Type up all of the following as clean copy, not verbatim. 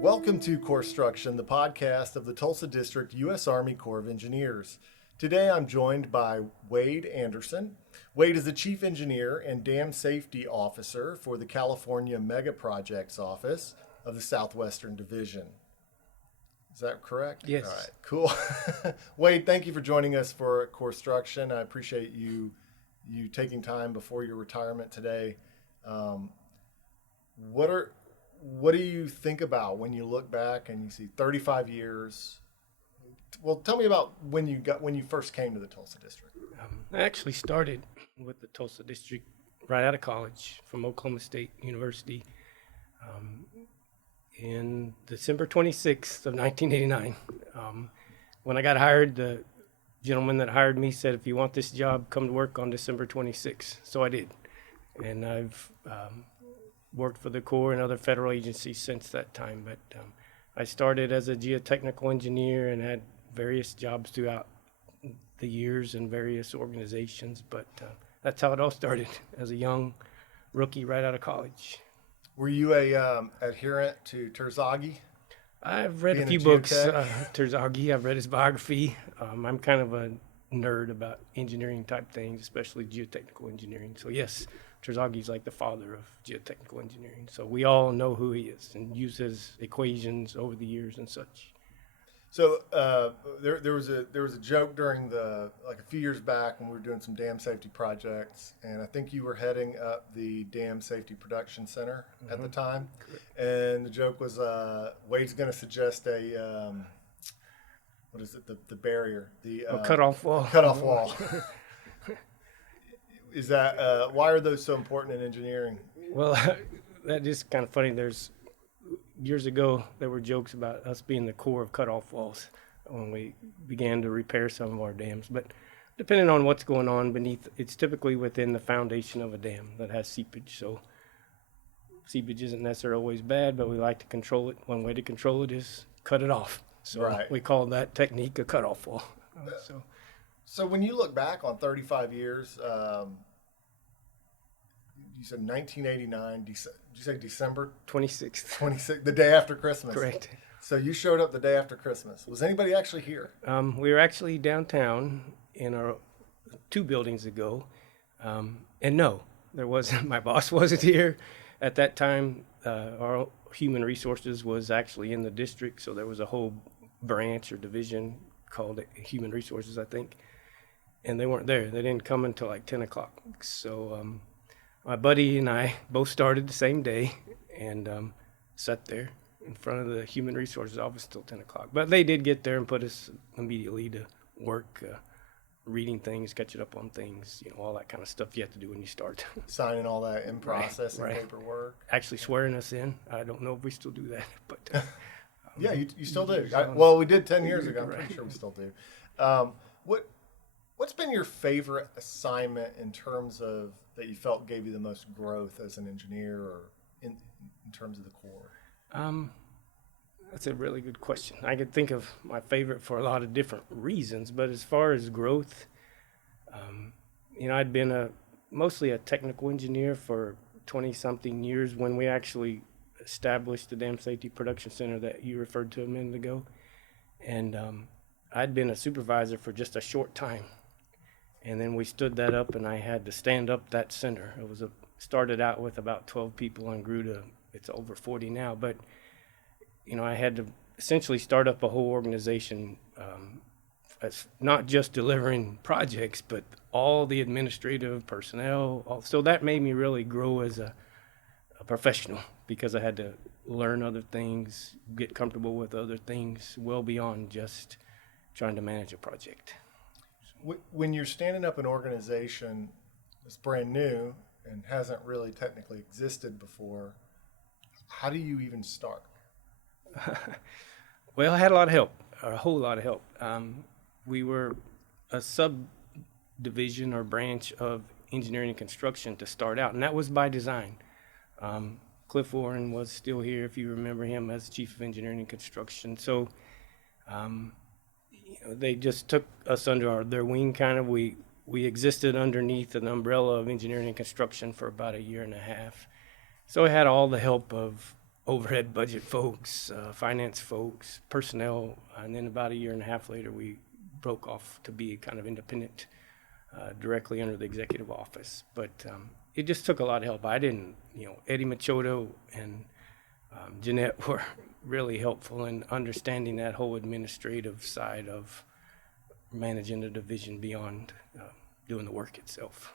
Welcome to Corpstruction, the podcast of the Tulsa District U.S. Army Corps of Engineers. Today I'm joined by Wade Anderson. Wade is the Chief Engineer and Dam Safety Officer for the California Mega Projects Office of the Southwestern Division. Is that correct? Yes. All right, cool. Wade, thank you for joining us for Corpstruction. I appreciate you taking time before your retirement today. What do you think about when you look back and you see 35 years? Well, tell me about when you first came to the Tulsa District. I actually started with the Tulsa District right out of college from Oklahoma State University in December 26th of 1989. When I got hired, the gentleman that hired me said, if you want this job, come to work on December 26th. So I did. And I've worked for the Corps and other federal agencies since that time. But I started as a geotechnical engineer and had various jobs throughout the years in various organizations. But that's how it all started, as a young rookie right out of college. Were you a adherent to Terzaghi? I've read a few books. Terzaghi, I've read his biography. I'm kind of a nerd about engineering type things, especially geotechnical engineering. So yes, Terzaghi's like the father of geotechnical engineering. So we all know who he is and use his equations over the years and such. So there was a joke during a few years back when we were doing some dam safety projects, and I think you were heading up the Dam Safety Production Center at the time. Correct. And the joke was Wade's going to suggest a what is it, the barrier, the cutoff wall. Cutoff wall. Is that why are those so important in engineering? Well, that is kind of funny. Years ago, there were jokes about us being the core of cutoff walls when we began to repair some of our dams. But depending on what's going on beneath, it's typically within the foundation of a dam that has seepage. So seepage isn't necessarily always bad, but we like to control it. One way to control it is cut it off. So We call that technique a cutoff wall. So when you look back on 35 years, you said 1989, did you say December? 26th. The day after Christmas. Correct. So you showed up the day after Christmas. Was anybody actually here? We were actually downtown in our 2 buildings ago. And no, there wasn't. My boss wasn't here. At that time, our human resources was actually in the district, so there was a whole branch or division called human resources, I think. And they weren't there. They didn't come until like 10 o'clock. So my buddy and I both started the same day and sat there in front of the human resources office till 10 o'clock. But they did get there and put us immediately to work, reading things, catching up on things, all that kind of stuff you have to do when you start. Signing all that in process and paperwork. Actually swearing us in. I don't know if we still do that, but yeah, you still do. Well, we did 10 years ago. I'm pretty sure we still do. What's been your favorite assignment in terms of that you felt gave you the most growth as an engineer, or in terms of the Corps? That's a really good question. I could think of my favorite for a lot of different reasons, but as far as growth, I'd been mostly a technical engineer for 20-something years when we actually established the Dam Safety Production Center that you referred to a minute ago. And I'd been a supervisor for just a short time. And then we stood that up, and I had to stand up that center. It started out with about 12 people and grew to, it's over 40 now. But, I had to essentially start up a whole organization, as not just delivering projects, but all the administrative personnel. So that made me really grow as a professional, because I had to learn other things, get comfortable with other things, well beyond just trying to manage a project. When you're standing up an organization that's brand new and hasn't really technically existed before, how do you even start? Well, I had a lot of help, a whole lot of help. We were a subdivision or branch of engineering and construction to start out, and that was by design. Cliff Warren was still here, if you remember him, as Chief of Engineering and Construction. So they just took us under their wing, kind of. We existed underneath an umbrella of engineering and construction for about a year and a half. So I had all the help of overhead budget folks, finance folks, personnel, and then about a year and a half later, we broke off to be kind of independent, directly under the executive office. But it just took a lot of help. I didn't, Eddie Machado and Jeanette were really helpful in understanding that whole administrative side of managing the division beyond doing the work itself.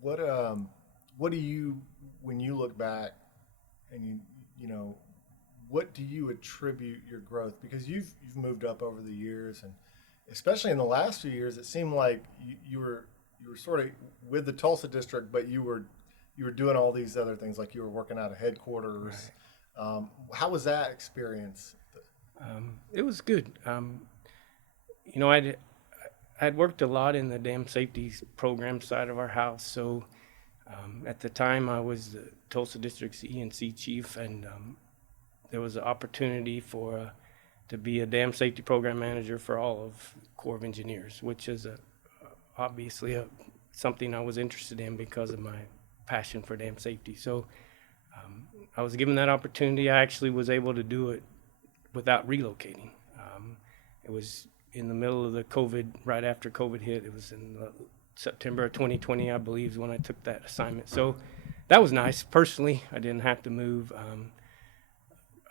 What do you, when you look back and what do you attribute your growth? Because you've moved up over the years, and especially in the last few years, it seemed like you were sort of with the Tulsa District, but you were doing all these other things, like you were working out of headquarters. Right. How was that experience? It was good. I'd worked a lot in the dam safety program side of our house, so at the time I was the Tulsa District's E&C chief, and there was an opportunity to be a dam safety program manager for all of Corps of Engineers, which is obviously something I was interested in because of my passion for dam safety. So I was given that opportunity. I actually was able to do it without relocating. It was in the middle of the COVID, right after COVID hit. It was in September of 2020, I believe, is when I took that assignment. So that was nice. Personally, I didn't have to move.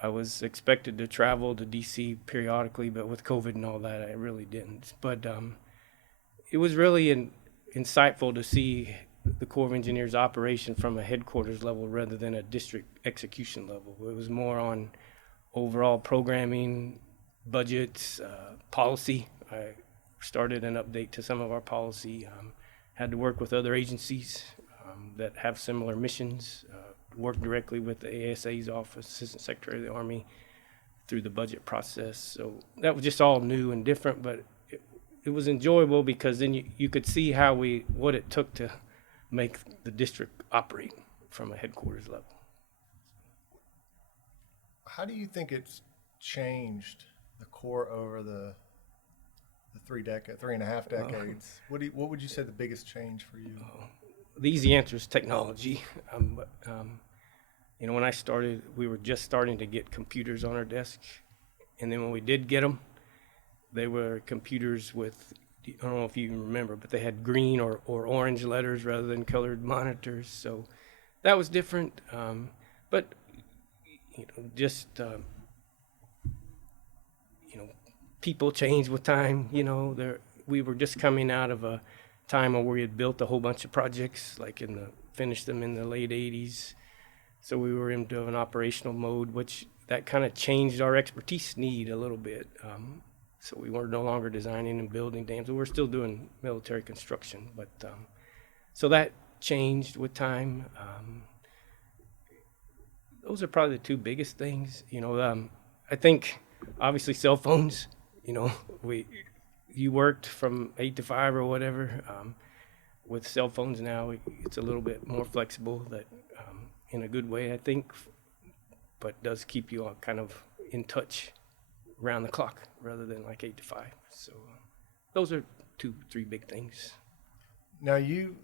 I was expected to travel to D.C. periodically, but with COVID and all that, I really didn't. But it was really insightful to see the Corps of Engineers operation from a headquarters level rather than a district execution level. It was more on overall programming, budgets, policy. I started an update to some of our policy, had to work with other agencies that have similar missions, work directly with the ASA's office, Assistant Secretary of the Army, through the budget process. So that was just all new and different, but it was enjoyable because then you could see what it took to make the district operate from a headquarters level. How do you think it's changed the Corps over the 3.5 decades? What would you say the biggest change for you? The easy answer is technology. When I started, we were just starting to get computers on our desk, and then when we did get them, they were computers with, I don't know if you remember, but they had green or orange letters rather than colored monitors. So that was different. But people change with time. We were just coming out of a time where we had built a whole bunch of projects, finished them in the late 80s. So we were into an operational mode, which that kind of changed our expertise need a little bit. So we were no longer designing and building dams. We were still doing military construction, but so that changed with time. Those are probably the two biggest things. I think obviously cell phones. You worked from 8 to 5 or whatever. With cell phones now, it's a little bit more flexible. That in a good way, I think, but does keep you kind of in touch around the clock rather than 8 to 5. So those are 2-3 big things. Now you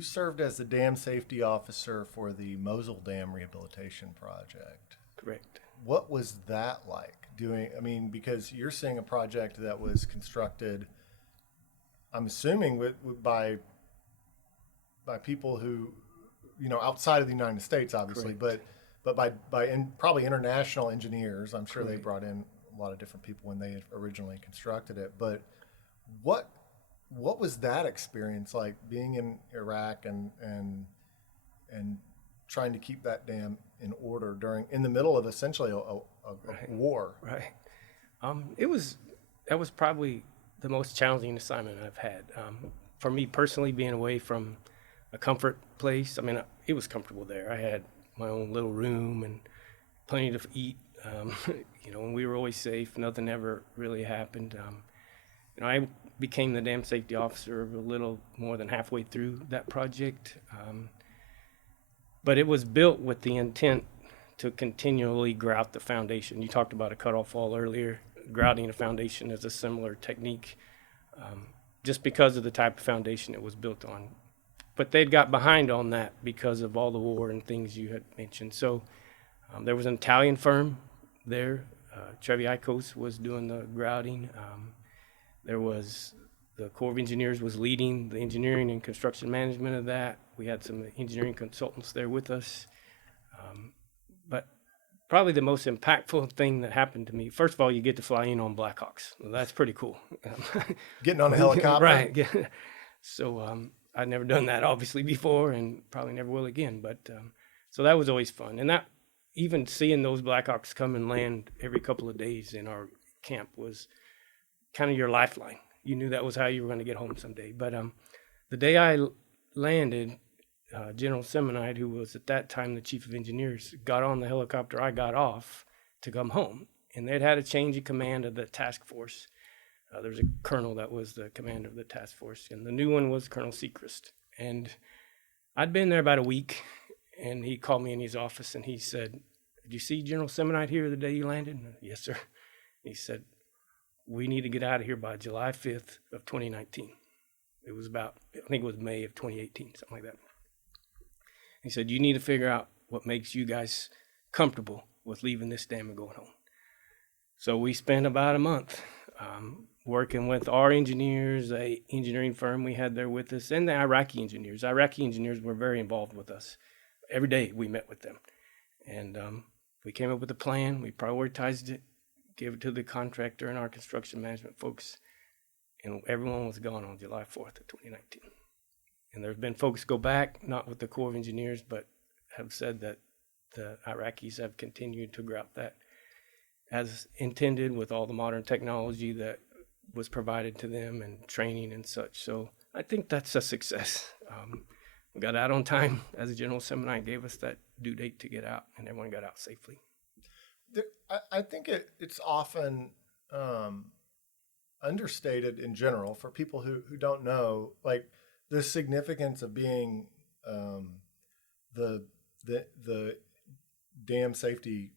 served as the dam safety officer for the Mosul Dam Rehabilitation project. Correct. What was that like because you're seeing a project that was constructed, I'm assuming by people who, outside of the United States, obviously, Correct. but by probably international engineers. I'm sure Correct. They brought in a lot of different people when they originally constructed it. But what was that experience like, being in Iraq and trying to keep that dam in order in the middle of essentially a Right. war? Right. That was probably the most challenging assignment I've had. For me personally, being away from a comfort place. It was comfortable there. I had my own little room and plenty to eat. And we were always safe. Nothing ever really happened. I became the dam safety officer a little more than halfway through that project. But it was built with the intent to continually grout the foundation. You talked about a cutoff wall earlier. Grouting a foundation is a similar technique. Just because of the type of foundation it was built on, but they'd got behind on that because of all the war and things you had mentioned. So there was an Italian firm there. Treviicos was doing the grouting. There was the Corps of Engineers was leading the engineering and construction management of that. We had some engineering consultants there with us. But probably the most impactful thing that happened to me, first of all, you get to fly in on Blackhawks. Well, that's pretty cool. Getting on a helicopter. Right. Yeah. So I'd never done that obviously before and probably never will again. But so that was always fun. And that even seeing those Blackhawks come and land every couple of days in our camp was kind of your lifeline. You knew that was how you were going to get home someday. But the day I landed, General Semonite, who was at that time the chief of engineers, got on the helicopter I got off to come home. And they'd had a change of command of the task force. There was a colonel that was the commander of the task force, and the new one was Colonel Sechrist. And I'd been there about a week, and he called me in his office, and he said, "Did you see General Semonite here the day you landed?" "Yes, sir." He said, "We need to get out of here by July 5th of 2019. It was about, I think it was May of 2018, something like that. He said, "You need to figure out what makes you guys comfortable with leaving this dam and going home." So we spent about a month working with our engineers, a engineering firm we had there with us, and the Iraqi engineers. Iraqi engineers were very involved with us. Every day we met with them. And we came up with a plan. We prioritized it, gave it to the contractor and our construction management folks, and everyone was gone on July 4th of 2019. And there's been folks go back, not with the Corps of Engineers, but have said that the Iraqis have continued to grout that as intended with all the modern technology that was provided to them and training and such. So I think that's a success. We got out on time, as General Semonite gave us that due date to get out, and everyone got out safely. I think it's often understated in general for people who don't know, like the significance of being the dam safety,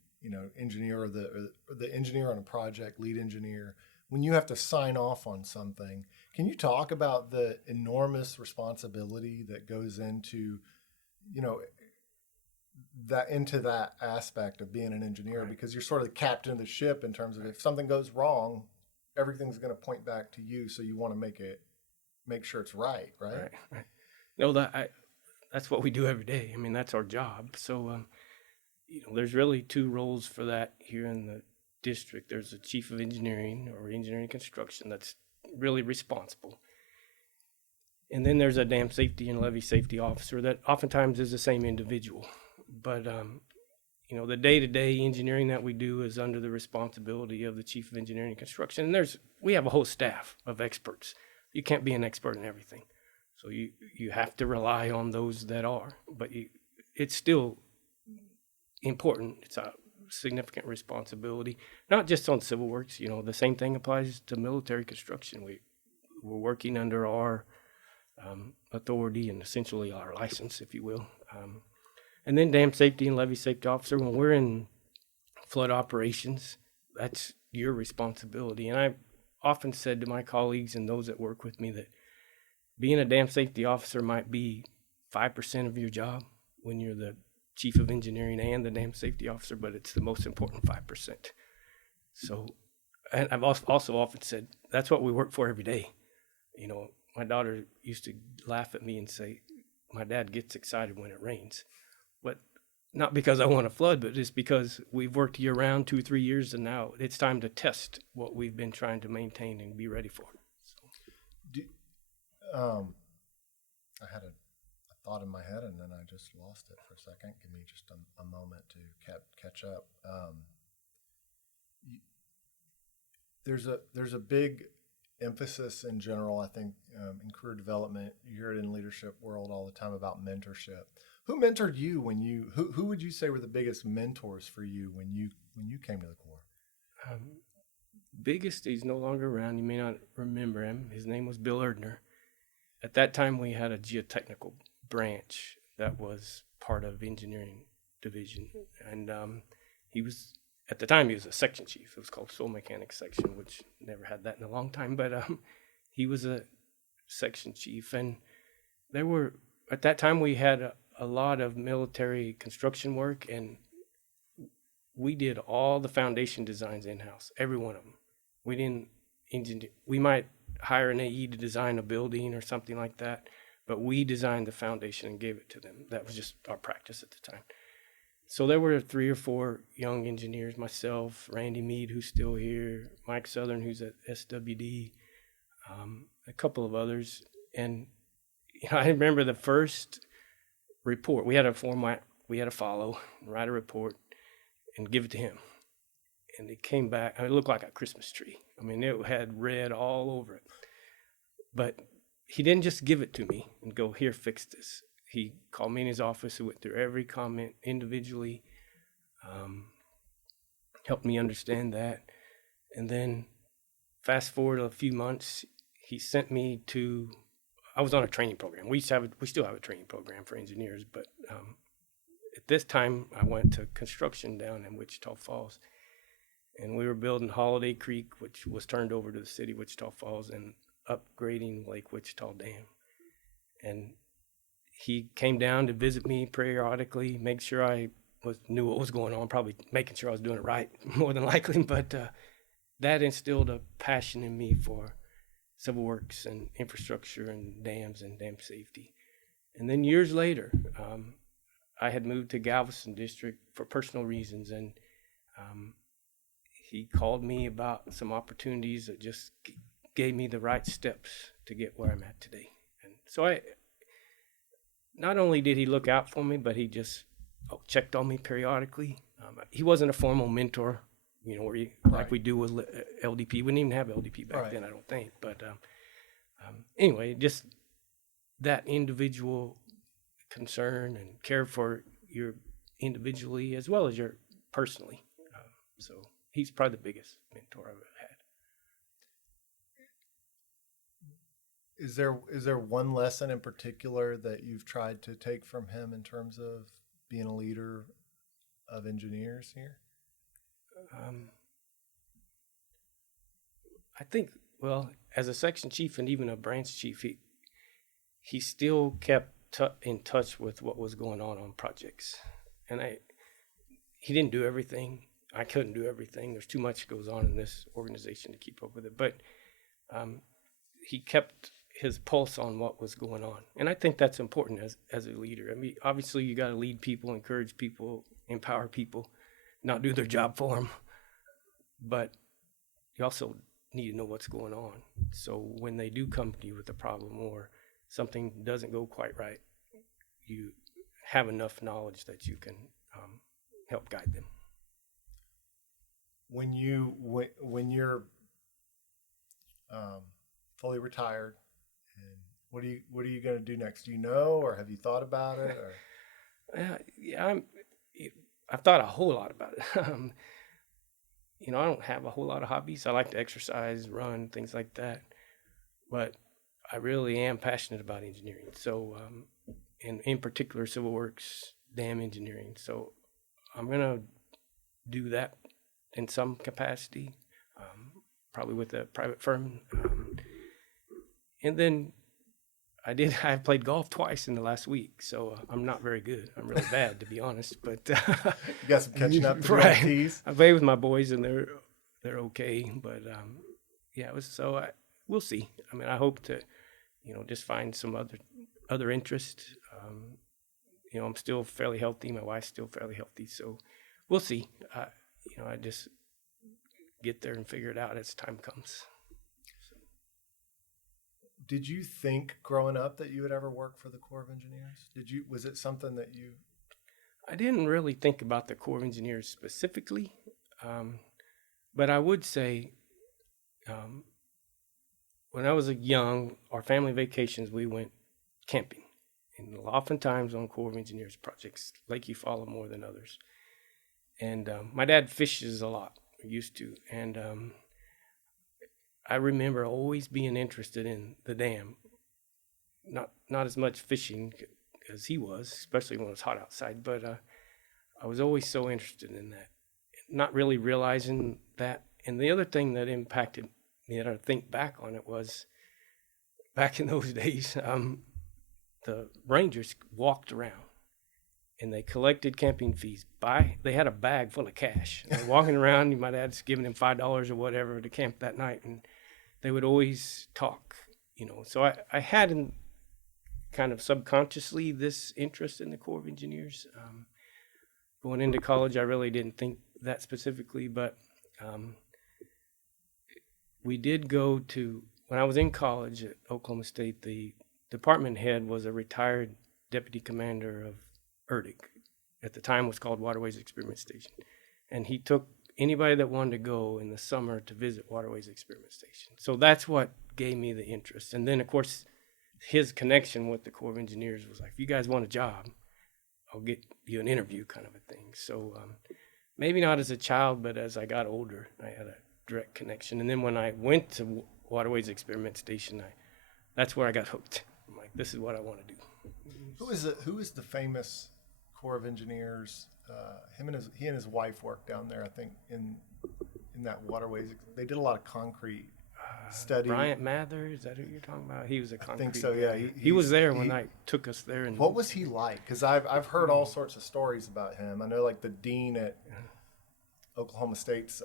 engineer or the engineer on a project, lead engineer. When you have to sign off on something, can you talk about the enormous responsibility that goes into, that aspect of being an engineer? Right. Because you're sort of the captain of the ship in terms of if something goes wrong, everything's going to point back to you. So you want to make sure it's right. Right. No, that's what we do every day. I mean, that's our job. So, there's really two roles for that here in the district. There's a chief of engineering or engineering construction that's really responsible. And then there's a dam safety and levee safety officer that oftentimes is the same individual. But, the day-to-day engineering that we do is under the responsibility of the chief of engineering and construction. And we have a whole staff of experts. You can't be an expert in everything. So you have to rely on those that are. But it's still important. It's a significant responsibility, not just on civil works. The same thing applies to military construction. We're working under our authority and essentially our license, if you will. And then dam safety and levee safety officer, when we're in flood operations, that's your responsibility. And I've often said to my colleagues and those that work with me that being a dam safety officer might be 5% of your job when you're the chief of engineering and the dam safety officer, but it's the most important 5%. So, and I've also often said, that's what we work for every day. My daughter used to laugh at me and say, my dad gets excited when it rains. But not because I want to flood, but just because we've worked year round 2-3 years, and now it's time to test what we've been trying to maintain and be ready for. I had a thought in my head, and then I just lost it for a second. Give me just a moment to catch up. There's a big emphasis in general, I think, in career development. You hear it in leadership world all the time about mentorship. Who mentored you who would you say were the biggest mentors for you when you came to the Corps? Biggest, he's no longer around. You may not remember him. His name was Bill Erdner. At that time, we had a geotechnical branch that was part of engineering division. And at the time, he was a section chief. It was called Soil Mechanics Section, which never had that in a long time. But he was a section chief. And there were at that time we had a lot of military construction work, and we did all the foundation designs in-house, every one of them. We didn't engineer. We might hire an AE to design a building or something like that, but we designed the foundation and gave it to them. That was just our practice at the time. So there were 3 or 4 young engineers, myself, Randy Mead, who's still here, Mike Southern, who's at SWD, a couple of others. And I remember the first report. We had a format we had to follow, write a report, and give it to him. And it came back. It looked like a Christmas tree. I mean, it had red all over it. But he didn't just give it to me and go, here, fix this. He called me in his office. He went through every comment individually, helped me understand that. And then fast forward a few months, he sent me to, I was on a training program. We still have a training program for engineers, but at this time I went to construction down in Wichita Falls. And we were building Holiday Creek, which was turned over to the city of Wichita Falls, and upgrading Lake Wichita Dam. And he came down to visit me periodically, make sure I knew what was going on, probably making sure I was doing it right, more than likely. But that instilled a passion in me for civil works and infrastructure and dams and dam safety. And then years later, I had moved to Galveston District for personal reasons, and he called me about some opportunities that just gave me the right steps to get where I'm at today. And so not only did he look out for me, but he just checked on me periodically. He wasn't a formal mentor, where like we do with LDP. We didn't even have LDP back then, I don't think. But anyway, just that individual concern and care for you individually as well as your personally. So he's probably the biggest mentor I've ever had. Is there one lesson in particular that you've tried to take from him in terms of being a leader of engineers here? I think, well, as a section chief and even a branch chief, he still kept in touch with what was going on projects. And he didn't do everything. I couldn't do everything. There's too much goes on in this organization to keep up with it. But he kept his pulse on what was going on. And I think that's important as a leader. I mean, obviously you got to lead people, encourage people, empower people, not do their job for them. But you also need to know what's going on. So when they do come to you with a problem or something doesn't go quite right, you have enough knowledge that you can help guide them. When you're fully retired, and what are you going to do next? Do you know, or have you thought about it? Or? Yeah, I've thought a whole lot about it. I don't have a whole lot of hobbies. I like to exercise, run, things like that. But I really am passionate about engineering. So, and in particular, civil works, dam engineering. So I'm going to do that in some capacity, probably with a private firm. And then I played golf twice in the last week, so I'm not very good. I'm really bad, to be honest. But you got some catching up to do right. on tees. I play with my boys, and they're okay. But we'll see. I mean, I hope to, just find some other interest. I'm still fairly healthy. My wife's still fairly healthy, so we'll see. I just get there and figure it out as time comes. Did you think growing up that you would ever work for the Corps of Engineers? Was it something that you? I didn't really think about the Corps of Engineers specifically, but I would say when I was young, our family vacations, we went camping, and oftentimes on Corps of Engineers projects, Lake Eufaula more than others. And my dad fishes a lot, used to, and I remember always being interested in the dam. Not as much fishing as he was, especially when it was hot outside, but I was always so interested in that, not really realizing that. And the other thing that impacted me that I think back on it was, back in those days, the Rangers walked around and they collected camping fees. They had a bag full of cash. They're walking around, you might have given them $5 or whatever to camp that night, and they would always talk, So I had kind of subconsciously this interest in the Corps of Engineers. Going into college, I really didn't think that specifically, but we did go to, when I was in college at Oklahoma State, the department head was a retired deputy commander of Addicks. At the time was called Waterways Experiment Station. And he took anybody that wanted to go in the summer to visit Waterways Experiment Station. So that's what gave me the interest. And then, of course, his connection with the Corps of Engineers was like, if you guys want a job, I'll get you an interview, kind of a thing. So maybe not as a child, but as I got older, I had a direct connection. And then when I went to Waterways Experiment Station, that's where I got hooked. I'm like, this is what I want to do. Who is the famous Corps of Engineers? He and his wife worked down there, I think, in that waterways. They did a lot of concrete study. Bryant Mather, is that who you're talking about? He was a concrete. I think so. Yeah, he was there when I took us there. And what was he like? Because I've heard all sorts of stories about him. I know, like the dean at Oklahoma State's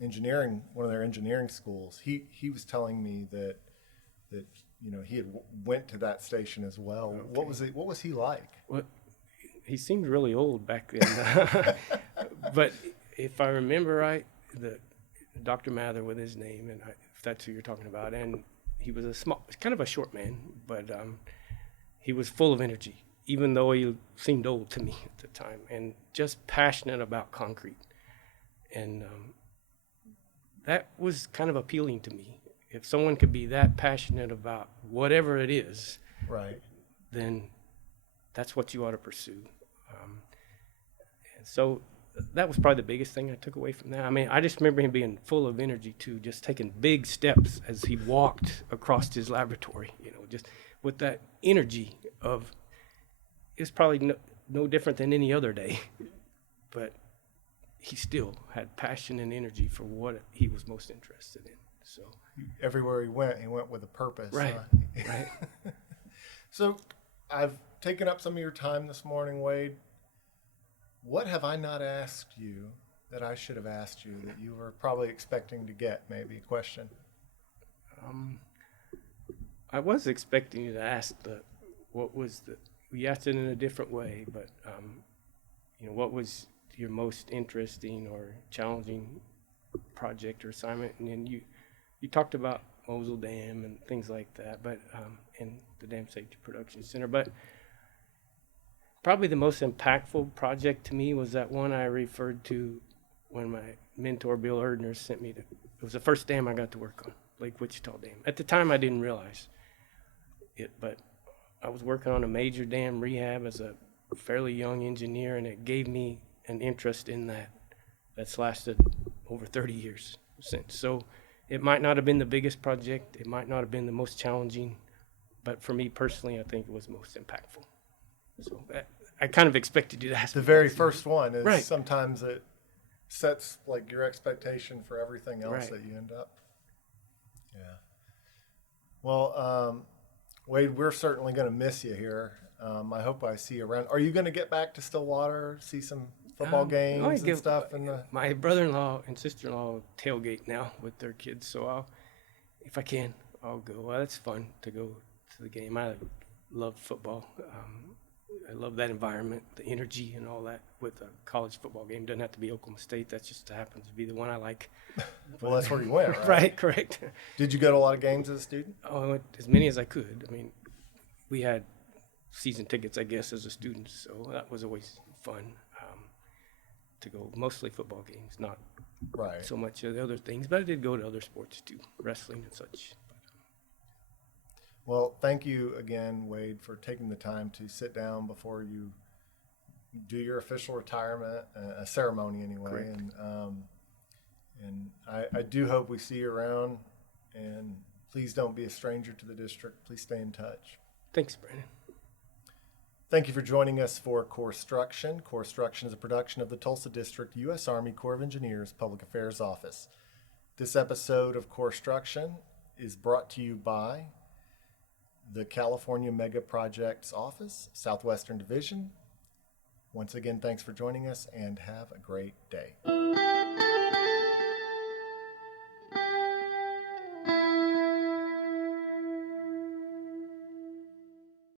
engineering, one of their engineering schools. He was telling me that he had went to that station as well. Okay. What was he like? Well, he seemed really old back then. But if I remember right, the Dr. Mather with his name, and if that's who you're talking about, and he was kind of a short man, but he was full of energy, even though he seemed old to me at the time, and just passionate about concrete. And that was kind of appealing to me. If someone could be that passionate about whatever it is, right, then that's what you ought to pursue. And so that was probably the biggest thing I took away from that. I mean, I just remember him being full of energy too, just taking big steps as he walked across his laboratory, just with that energy of, it's probably no different than any other day, but he still had passion and energy for what he was most interested in. So everywhere he went with a purpose. Right, right. So I've taken up some of your time this morning, Wade. What have I not asked you that I should have asked you that you were probably expecting to get? Maybe a question. I was expecting you to ask you asked it in a different way, but what was your most interesting or challenging project or assignment? And then you talked about Mosul Dam and things like that, but and the Dam Safety Production Center. But probably the most impactful project to me was that one I referred to when my mentor Bill Erdner sent me it was the first dam I got to work on, Lake Wichita Dam. At the time, I didn't realize it, but I was working on a major dam rehab as a fairly young engineer, and it gave me an interest in that that's lasted over 30 years since. So it might not have been the biggest project, it might not have been the most challenging, but for me personally, I think it was most impactful. So I kind of expected you to ask the very first one is right. Sometimes it sets like your expectation for everything else right. that you end up. Yeah. Well, Wade, we're certainly going to miss you here. I hope I see you around. Are you going to get back to Stillwater, see some football games and stuff? My brother-in-law and sister-in-law tailgate now with their kids, so if I can, I'll go. Well, it's fun to go to the game. I love football. I love that environment, the energy and all that with a college football game. Doesn't have to be Oklahoma State. That just happens to be the one I like. Well, that's where you went, right? Right, correct. Did you go to a lot of games as a student? Oh, I went as many as I could. I mean, we had season tickets, I guess, as a student, so that was always fun to go. Mostly football games, not right. so much of the other things, but I did go to other sports too, wrestling and such. Well, thank you again, Wade, for taking the time to sit down before you do your official retirement, a ceremony anyway. Correct. And I do hope we see you around. And please don't be a stranger to the district. Please stay in touch. Thanks, Brandon. Thank you for joining us for Corpstruction. Corpstruction is a production of the Tulsa District U.S. Army Corps of Engineers Public Affairs Office. This episode of Corpstruction is brought to you by the California Mega Projects Office, Southwestern Division. Once again, thanks for joining us and have a great day.